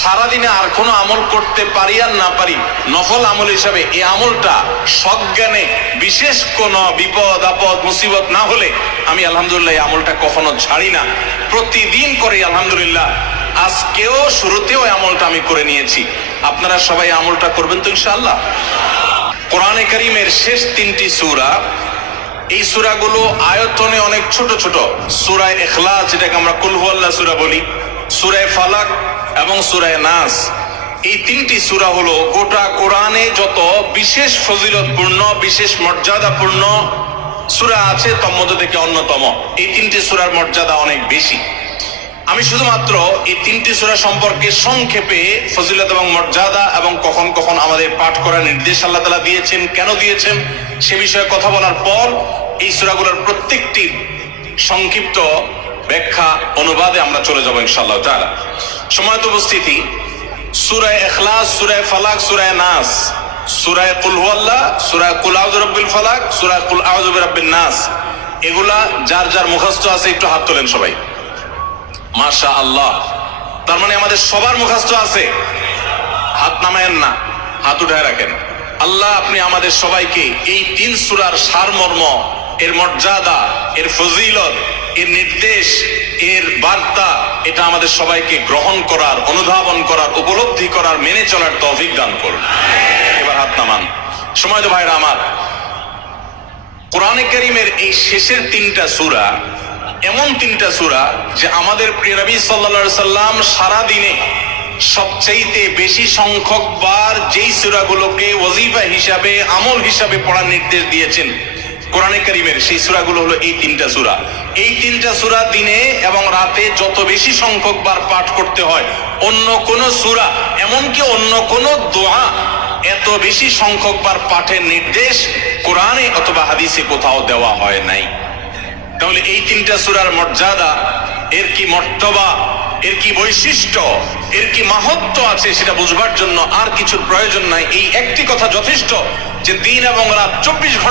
সারাদিনে আর কোনো আমল করতে পারি আর না পারি, নফল আমল হিসাবে এই আমলটা সজ্ঞানে বিশেষ কোন বিপদ, আপদ, মুসিবত না হলে আমি আলহামদুলিল্লাহ এই আমলটা কখনো ছাড়ি না। প্রতিদিন করি আলহামদুলিল্লাহ, আজকেও শুরুতেও আমলটা আমি করে নিয়েছি। আপনারা সবাই আমলটা করবেন তো ইনশাআল্লাহ? কোরআনে করিমের শেষ তিনটি সূরা, এই সূরাগুলো আয়তনে অনেক ছোট ছোট। সূরায় ইখলাস যেটাকে আমরা কুলহু আল্লাহ সূরা বলি। সূরায় ফালাক এবং সূরায় নাস। এই তিনটি সূরা হলো গোটা কোরআনে যত বিশেষ ফজিলতপূর্ণ, বিশেষ মর্যাদাপূর্ণ সূরা আছে, তার মধ্যে থেকে অন্যতম। এই তিনটি সূরার মর্যাদা অনেক বেশি। আমি শুধুমাত্র এই তিনটি সূরা সম্পর্কে সংক্ষেপে ফজিলত এবং মর্যাদা এবং কখন কখন আমাদের পাঠ করার নির্দেশ আল্লাহ তালা দিয়েছেন, কেন দিয়েছেন, সে বিষয়ে কথা বলার পর এই সূরাগুলোর প্রত্যেকটি সংক্ষিপ্ত ব্যাখ্যা অনুবাদে আমরা চলে যাব ইনশাআল্লাহ তাআলা। সময়ত উপস্থিতি, সূরায় ইখলাস, সূরায় ফালাক, সূরায় নাস। সূরায় কুল হুয়াল্লাহ, সূরায় কুল আউযু বিরাব্বিল ফালাক, সূরায় কুল আউযু বিরাব্বিন নাস। এগুলা যার যার মুখস্থ আছে, একটু হাত তোলেন সবাই। মাশা আল্লাহ তার মানে আমাদের সবার মুখস্থ আছে। হাত নামায়েন না, হাত উঠায় রাখেন। আল্লাহ আপনি আমাদের সবাইকে এই তিন সুরার সারমর্ম, এর মর্যাদা, এর ফজিলত, এর নির্দেশ এর বার্তা এটা আমাদের সবাইকে গ্রহণ করার, অনুধাবন করার, উপলব্ধি করার, মেনে চলার তৌফিক দান করুন। এবার হাত নামান। সময় তো ভাইরা আমার। কোরআনে করিমের এই শেষের তিনটা সূরা এমন তিনটা সূরা যে আমাদের প্রিয় নবী সাল্লা সাল্লাম সারা দিনে সবচাইতে বেশি সংখ্যক বার যেই সূরাগুলোকে ওয়াজিফা হিসাবে, আমল হিসাবে পড়ার নির্দেশ দিয়েছেন কোরআনে করিমের সেই সূরাগুলো হলো এই তিনটা সূরা। এই তিনটা সূরা দিনে এবং রাতে যত বেশি সংখ্যক বার পাঠ করতে হয়, অন্য কোন সূরা এমনকি অন্য কোন দোয়া এত বেশি সংখ্যক বার পাঠের নির্দেশ কোরআনে অথবা হাদিসে কোথাও দেওয়া হয় নাই। তাহলে এই তিনটা সুরার মর্যাদা, এর কি মর্তবা, এর কি বৈশিষ্ট্য, এর কি মাহাত্ম আছে সেটা বুঝবার জন্য আর কিছুর প্রয়োজন নাই। এই একটি কথা যথেষ্ট যে দিন এবং রাত চব্বিশ